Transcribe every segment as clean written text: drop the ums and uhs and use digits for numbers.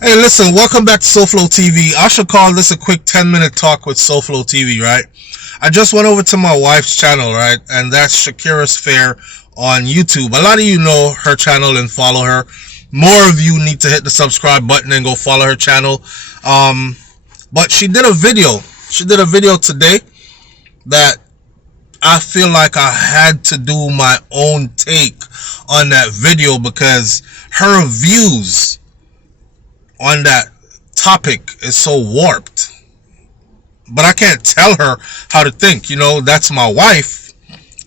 Hey, listen, welcome back to SouFLoTV. I should call this a quick 10-minute talk with SouFLoTV, right? I just went over to my wife's channel, right? And that's Shakira's Fair on YouTube. A lot of you know her channel and follow her. More of you need to hit the subscribe button and go follow her channel. But she did a video. She did a video today that I feel like I had to do my own take on that video because her views on that topic is so warped. But I can't tell her how to think. You know, that's my wife,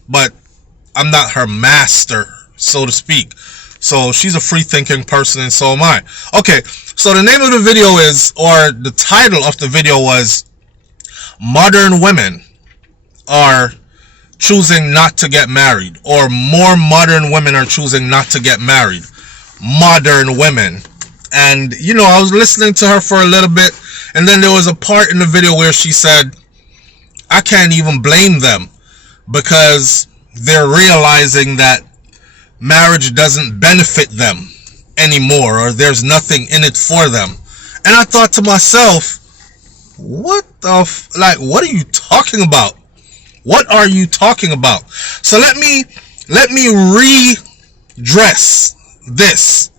but I'm not her master, so to speak. So she's a free thinking person and so am I. Okay, so the name of the video is, or the title of the video was, Modern Women Are Choosing Not to Get Married, or More Modern Women Are Choosing Not to Get Married. Modern women. And, you know, I was listening to her for a little bit, and then there was a part in the video where she said, I can't even blame them because they're realizing that marriage doesn't benefit them anymore, or there's nothing in it for them. And I thought to myself, what are you talking about? What are you talking about? So let me redress this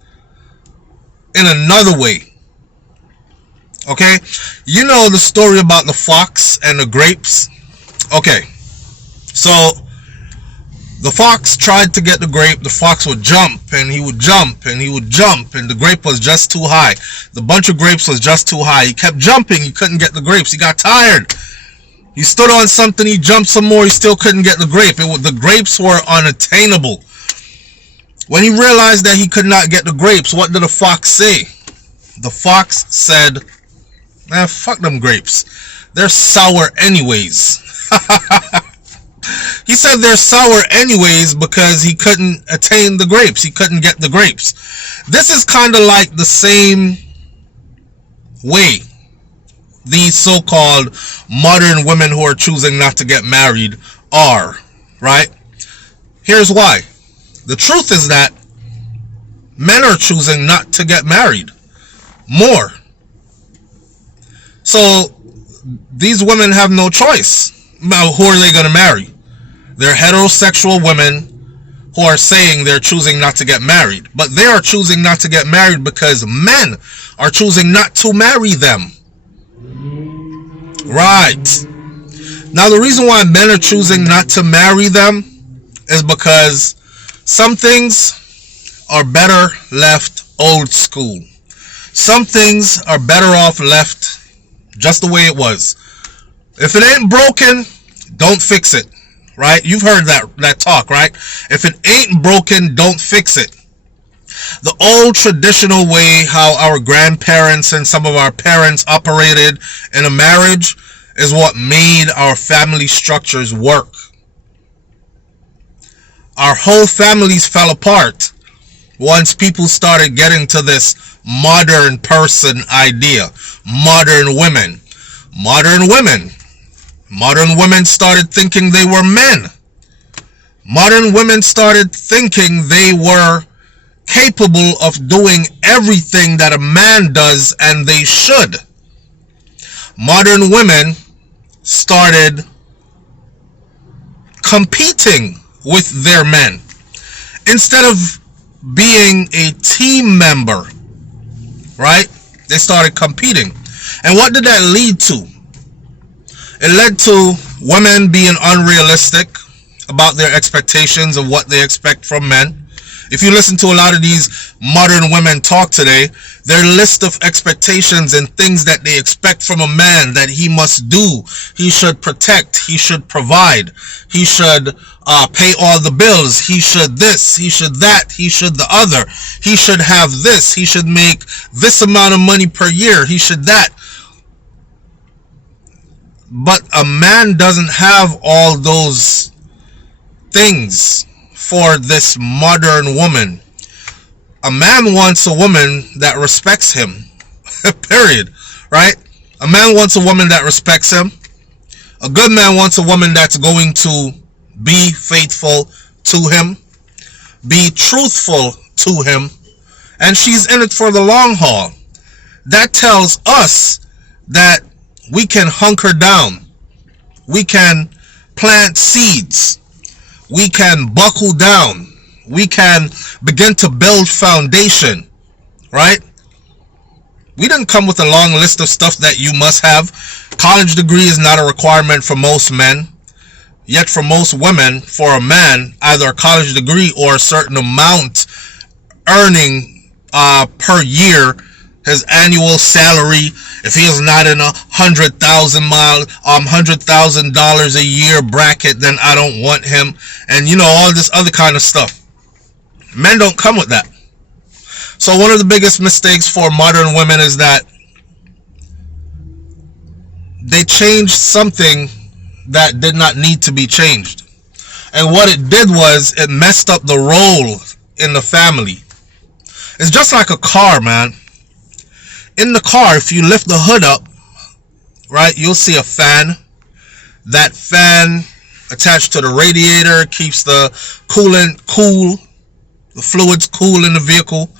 in another way. Okay, you know the story about the fox and the grapes. Okay, so the fox tried to get the grape. The fox would jump and he would jump and he would jump, and the grape was just too high. The bunch of grapes was just too high. He kept jumping. He couldn't get the grapes. He got tired. He stood on something. He jumped some more. He still couldn't get the grape. The grapes were unattainable. When he realized that he could not get the grapes, what did the fox say? The fox said, man, fuck them grapes. They're sour anyways. He said they're sour anyways because he couldn't attain the grapes. He couldn't get the grapes. This is kind of like the same way these so-called modern women who are choosing not to get married are, right? Here's why. The truth is that men are choosing not to get married more. So these women have no choice. Now, who are they going to marry? They're heterosexual women who are saying they're choosing not to get married. But they are choosing not to get married because men are choosing not to marry them. Right. Now, the reason why men are choosing not to marry them is because some things are better left old school. Some things are better off left just the way it was. If it ain't broken, don't fix it. Right? You've heard that talk, right? If it ain't broken, don't fix it. The old traditional way how our grandparents and some of our parents operated in a marriage is what made our family structures work. Our whole families fell apart once people started getting to this modern person idea. Modern women. Modern women. Modern women started thinking they were men. Modern women started thinking they were capable of doing everything that a man does, and they should. Modern women started competing with their men instead of being a team member, right? They started competing. And what did that lead to? It led to women being unrealistic about their expectations of what they expect from men. If you listen to a lot of these modern women talk today, their list of expectations and things that they expect from a man that he must do, he should protect, he should provide, he should pay all the bills, he should this, he should that, he should the other, he should have this, he should make this amount of money per year, he should that. But a man doesn't have all those things for this modern woman. A man wants a woman that respects him. Period. Right? A man wants a woman that respects him. A good man wants a woman that's going to be faithful to him, be truthful to him, and she's in it for the long haul. that tells us that we can hunker down. We can plant seeds. We can buckle down. We can begin to build foundation, right? We didn't come with a long list of stuff that you must have. College degree is not a requirement for most men. Yet for most women, for a man, either a college degree or a certain amount earning per year, his annual salary, if he is not in $100,000 a year bracket, then I don't want him. And you know, all this other kind of stuff. Men don't come with that. So one of the biggest mistakes for modern women is that they changed something that did not need to be changed. And what it did was it messed up the role in the family. It's just like a car, man. In the car, if you lift the hood up, right, you'll see a fan. That fan attached to the radiator keeps the coolant cool, the fluids cool in the vehicle.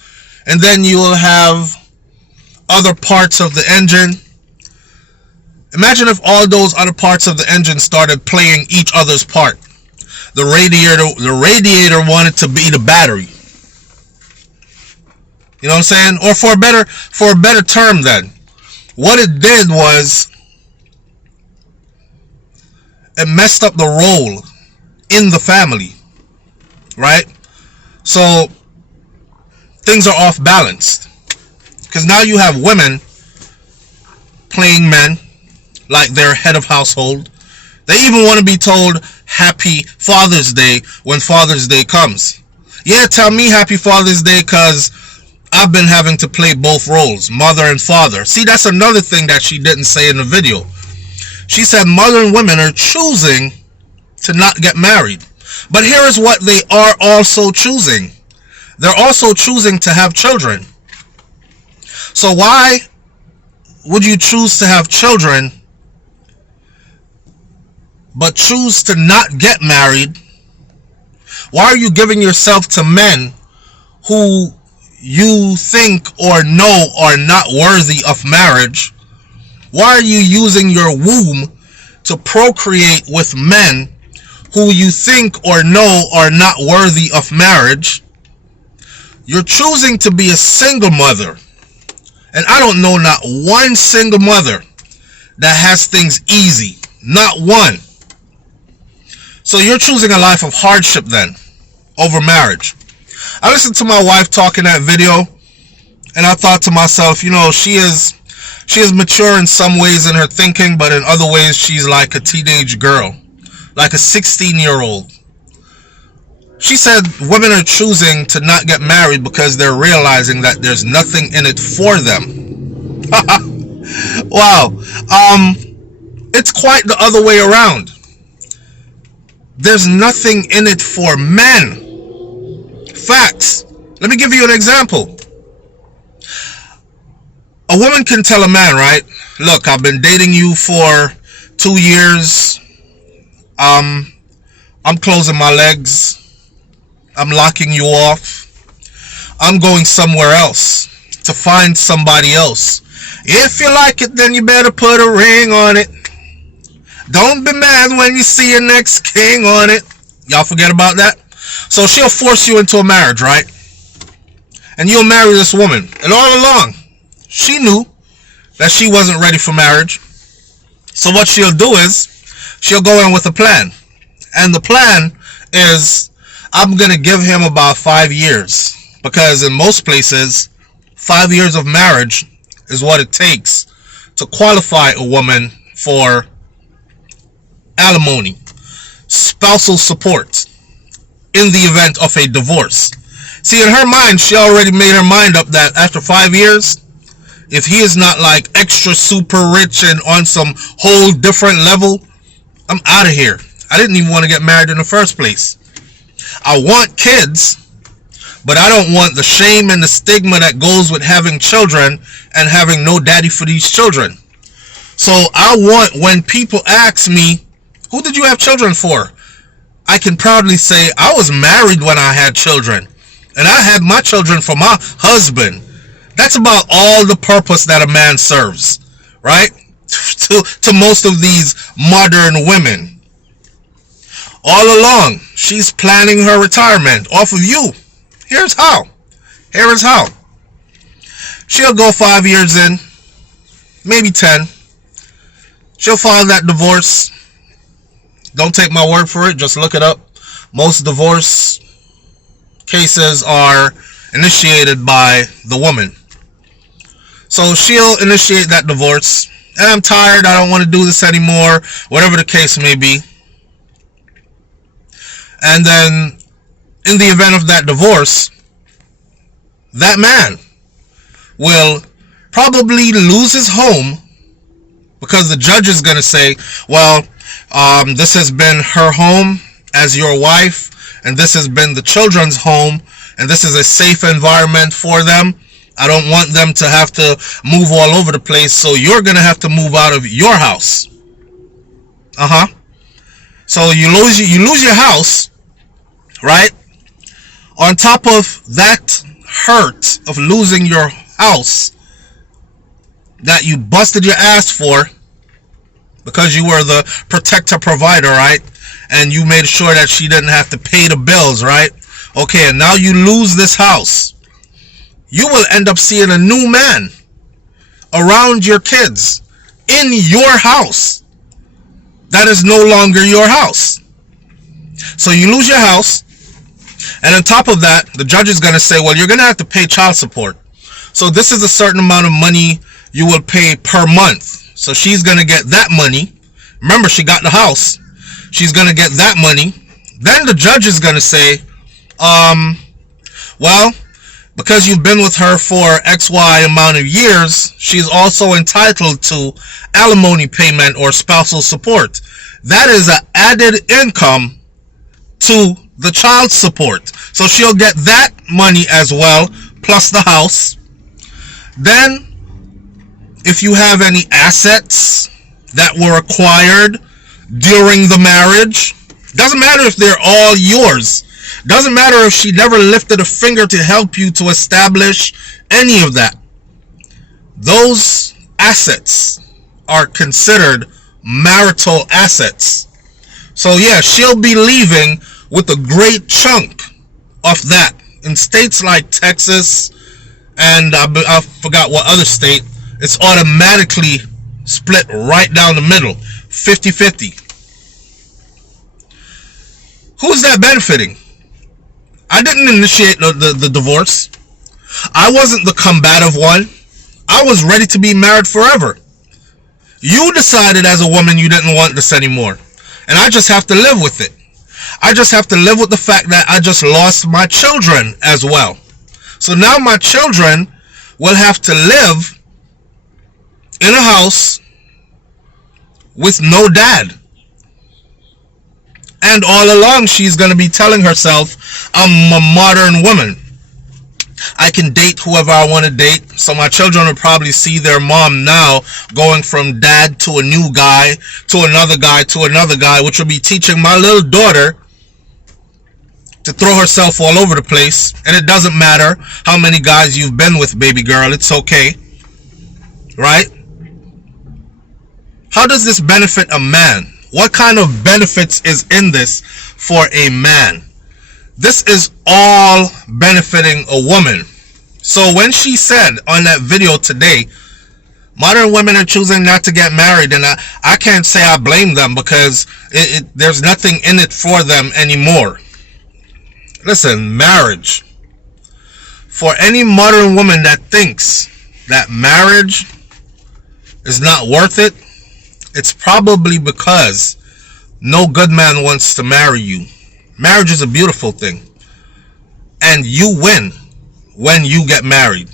And then you'll have other parts of the engine. Imagine if all those other parts of the engine started playing each other's part. The radiator wanted to be the battery. You know what I'm saying? Or for a better term then, what it did was it messed up the role in the family, right? So things are off balanced, because now you have women playing men like they're head of household. They even want to be told Happy Father's Day when Father's Day comes. Yeah, tell me Happy Father's Day, because I've been having to play both roles, mother and father. See, that's another thing that she didn't say in the video. She said modern women are choosing to not get married. But here is what they are also choosing. They're also choosing to have children. So why would you choose to have children but choose to not get married? Why are you giving yourself to men who you think or know are not worthy of marriage? Why are you using your womb to procreate with men who you think or know are not worthy of marriage? You're choosing to be a single mother. And I don't know not one single mother that has things easy. Not one. So you're choosing a life of hardship then over marriage. I listened to my wife talk in that video, and I thought to myself, you know, she is mature in some ways in her thinking, but in other ways she's like a teenage girl, like a 16-year-old. She said women are choosing to not get married because they're realizing that there's nothing in it for them. Wow. It's quite the other way around. There's nothing in it for men. Facts. Let me give you an example. A woman can tell a man, right? Look, I've been dating you for 2 years. I'm closing my legs. I'm locking you off. I'm going somewhere else to find somebody else. If you like it, then you better put a ring on it. Don't be mad when you see your next king on it. Y'all forget about that? So she'll force you into a marriage, right? And you'll marry this woman. And all along, she knew that she wasn't ready for marriage. So what she'll do is, she'll go in with a plan. And the plan is, I'm going to give him about 5 years. Because in most places, 5 years of marriage is what it takes to qualify a woman for alimony, spousal support, in the event of a divorce. See, in her mind, she already made her mind up that after 5 years, if he is not like extra super rich and on some whole different level, I'm out of here. I didn't even want to get married in the first place. I want kids, but I don't want the shame and the stigma that goes with having children and having no daddy for these children. So I want, when people ask me, who did you have children for? I can proudly say I was married when I had children. And I had my children for my husband. That's about all the purpose that a man serves, right? To most of these modern women. All along, she's planning her retirement off of you. Here's how. Here is how. She'll go 5 years in, maybe 10. She'll file that divorce. Don't take my word for it, just look it up. Most divorce cases are initiated by the woman. So she'll initiate that divorce. And I'm tired, I don't want to do this anymore, whatever the case may be. And then, in the event of that divorce, that man will probably lose his home because the judge is going to say, well, this has been her home as your wife, and this has been the children's home, and this is a safe environment for them. I don't want them to have to move all over the place, so you're going to have to move out of your house. So you lose your house, right? On top of that hurt of losing your house that you busted your ass for because you were the protector provider, right? And you made sure that she didn't have to pay the bills, right? Okay, and now you lose this house. You will end up seeing a new man around your kids in your house that is no longer your house. So you lose your house, and on top of that, the judge is going to say, well, you're going to have to pay child support. So this is a certain amount of money you will pay per month. So she's going to get that money. Remember, she got the house. She's going to get that money. Then the judge is going to say, well, because you've been with her for XY amount of years, she's also entitled to alimony payment or spousal support. That is an added income to the child support. So she'll get that money as well, plus the house. Then, if you have any assets that were acquired during the marriage, doesn't matter if they're all yours. Doesn't matter if she never lifted a finger to help you to establish any of that. Those assets are considered marital assets. So yeah, she'll be leaving with a great chunk of that. In states like Texas and I forgot what other state, it's automatically split right down the middle, 50-50. Who's that benefiting? I didn't initiate the divorce. I wasn't the combative one. I was ready to be married forever. You decided as a woman you didn't want this anymore. And I just have to live with it. I just have to live with the fact that I just lost my children as well. So now my children will have to live in a house with no dad. And all along she's going to be telling herself, I'm a modern woman. I can date whoever I want to date. So my children will probably see their mom now going from dad to a new guy, to another guy, to another guy, which will be teaching my little daughter to throw herself all over the place. And it doesn't matter how many guys you've been with, baby girl. It's okay. Right? How does this benefit a man? What kind of benefits is in this for a man? This is all benefiting a woman. So when she said on that video today, modern women are choosing not to get married, and I can't say I blame them because there's nothing in it for them anymore. Listen, marriage. For any modern woman that thinks that marriage is not worth it, it's probably because no good man wants to marry you. Marriage is a beautiful thing. And you win when you get married.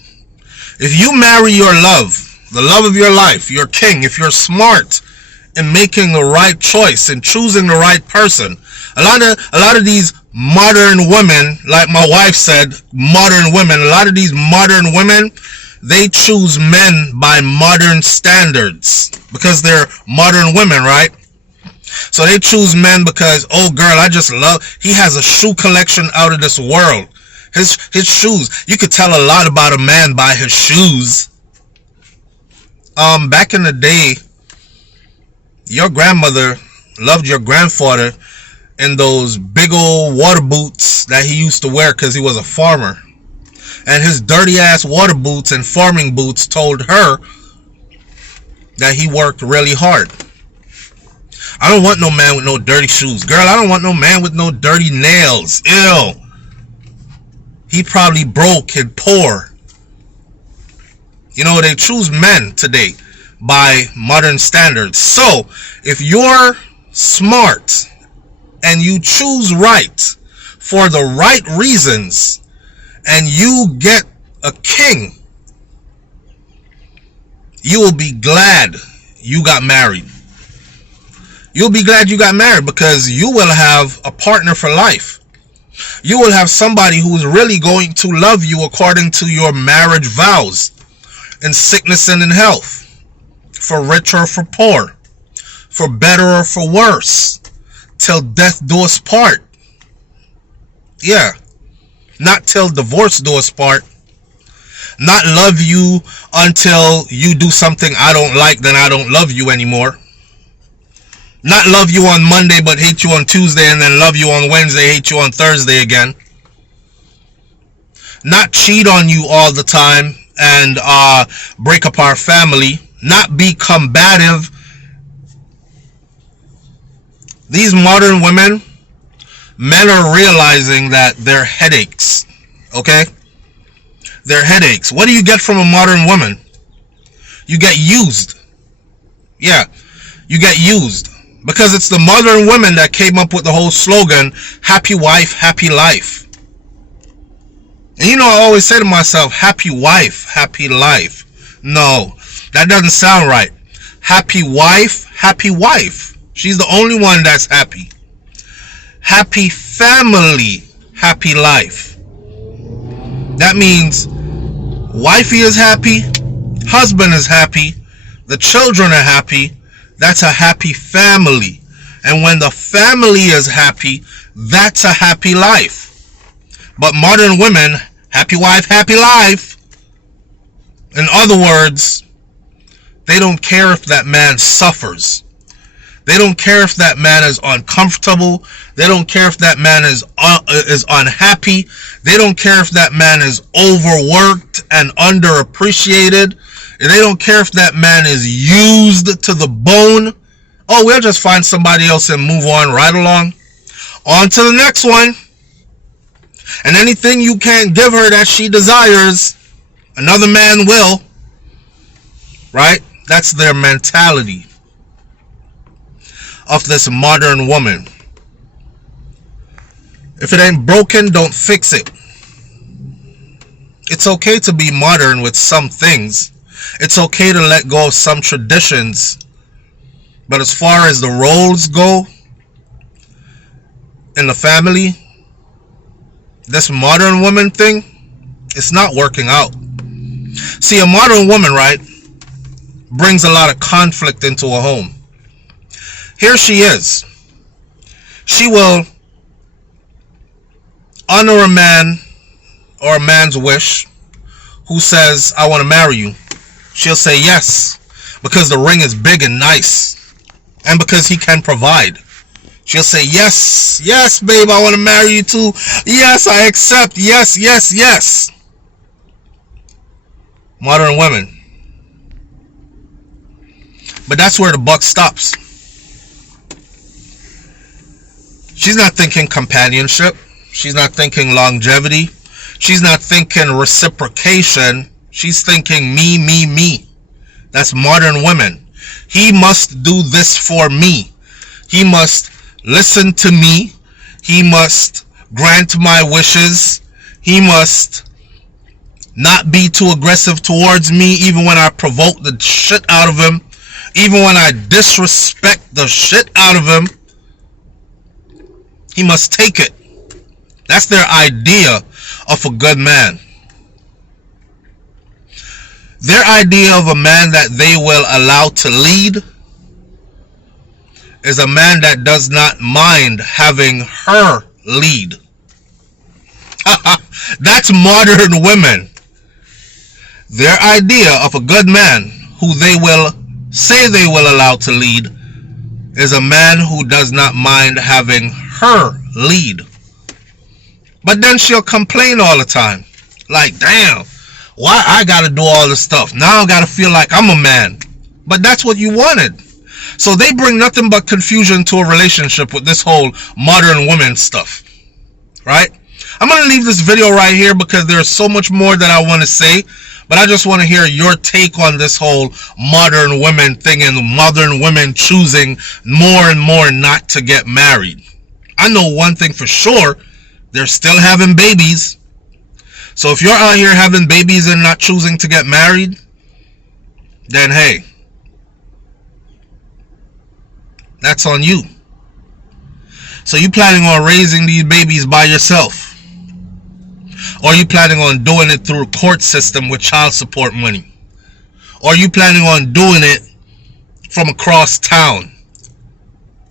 If you marry your love, the love of your life, your king, if you're smart in making the right choice and choosing the right person, a lot of these modern women, like my wife said, modern women, a lot of these modern women, they choose men by modern standards because they're modern women, right? So they choose men because, oh girl, I just love, he has a shoe collection out of this world. His shoes. You could tell a lot about a man by his shoes. Back in the day, your grandmother loved your grandfather in those big old water boots that he used to wear because he was a farmer. And his dirty ass water boots and farming boots told her that he worked really hard. I don't want no man with no dirty shoes. Girl, I don't want no man with no dirty nails. Ew. He probably broke and poor. You know, they choose men today by modern standards. So, if you're smart and you choose right for the right reasons and you get a king, you will be glad you got married. You'll be glad you got married because you will have a partner for life. You will have somebody who is really going to love you according to your marriage vows, in sickness and in health, for rich or for poor, for better or for worse, till death do us part. Yeah, not till divorce do us part. Not love you until you do something I don't like, then I don't love you anymore. Not love you on Monday but hate you on Tuesday, and then love you on Wednesday, hate you on Thursday again. Not cheat on you all the time and break up our family. Not be combative. These modern women, men are realizing that they're headaches. Okay? They're headaches. What do you get from a modern woman? You get used. Yeah, you get used. Because it's the modern women that came up with the whole slogan, happy wife, happy life. And you know, I always say to myself, happy wife, happy life. No, that doesn't sound right. Happy wife, happy wife. She's the only one that's happy. Happy family, happy life. That means wifey is happy, husband is happy, the children are happy. That's a happy family. And when the family is happy, that's a happy life. But modern women, happy wife, happy life. In other words, they don't care if that man suffers. They don't care if that man is uncomfortable. They don't care if that man is unhappy. They don't care if that man is overworked and underappreciated. They don't care if that man is used to the bone. Oh, we'll just find somebody else and move on right along. On to the next one. And anything you can't give her that she desires, another man will. Right? That's their mentality of this modern woman. If it ain't broken, don't fix it. It's okay to be modern with some things. It's okay to let go of some traditions. But as far as the roles go in the family, this modern woman thing, it's not working out. See, a modern woman, right, brings a lot of conflict into a home. Here she is. She will honor a man or a man's wish who says, I want to marry you. She'll say yes, because the ring is big and nice, and because he can provide. She'll say, yes, yes, babe, I want to marry you too. Yes, I accept. Yes, yes, yes. Modern women. But that's where the buck stops. She's not thinking companionship. She's not thinking longevity. She's not thinking reciprocation. She's thinking me, me, me. That's modern women. He must do this for me. He must listen to me. He must grant my wishes. He must not be too aggressive towards me even when I provoke the shit out of him. Even when I disrespect the shit out of him. He must take it. That's their idea of a good man. Their idea of a man that they will allow to lead is a man that does not mind having her lead. That's modern women. Their idea of a good man who they will say they will allow to lead is a man who does not mind having her lead. But then she'll complain all the time. Like, damn, why I gotta do all this stuff? Now I gotta feel like I'm a man. But that's what you wanted. So they bring nothing but confusion to a relationship with this whole modern woman stuff. Right? I'm going to leave this video right here because there's so much more that I want to say. But I just want to hear your take on this whole modern women thing and modern women choosing more and more not to get married. I know one thing for sure. They're still having babies. So if you're out here having babies and not choosing to get married, then hey, that's on you. So you planning on raising these babies by yourself? Or are you planning on doing it through a court system with child support money? Or are you planning on doing it from across town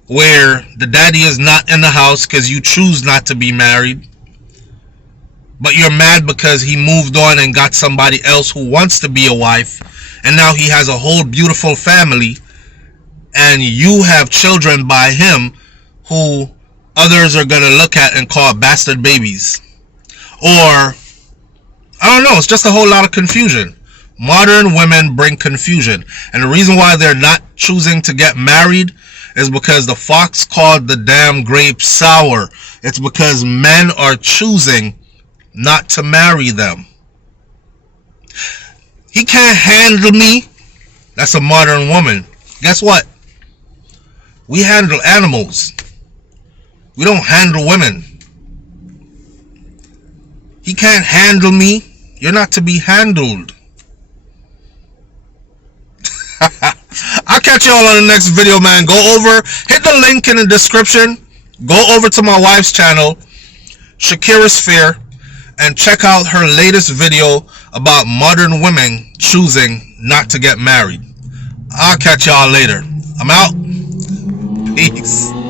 where the daddy is not in the house because you choose not to be married, but you're mad because he moved on and got somebody else who wants to be a wife, and now he has a whole beautiful family, and you have children by him who others are going to look at and call bastard babies? Or, I don't know, it's just a whole lot of confusion. Modern women bring confusion. And the reason why they're not choosing to get married is because the fox called the damn grape sour. It's because men are choosing not to marry them. He can't handle me. That's a modern woman. Guess what? We handle animals. We don't handle women. He can't handle me. You're not to be handled. I'll catch y'all on the next video, man. Go over, hit the link in the description. Go over to my wife's channel, Shakira's Fair, and check out her latest video about modern women choosing not to get married. I'll catch y'all later. I'm out. Peace.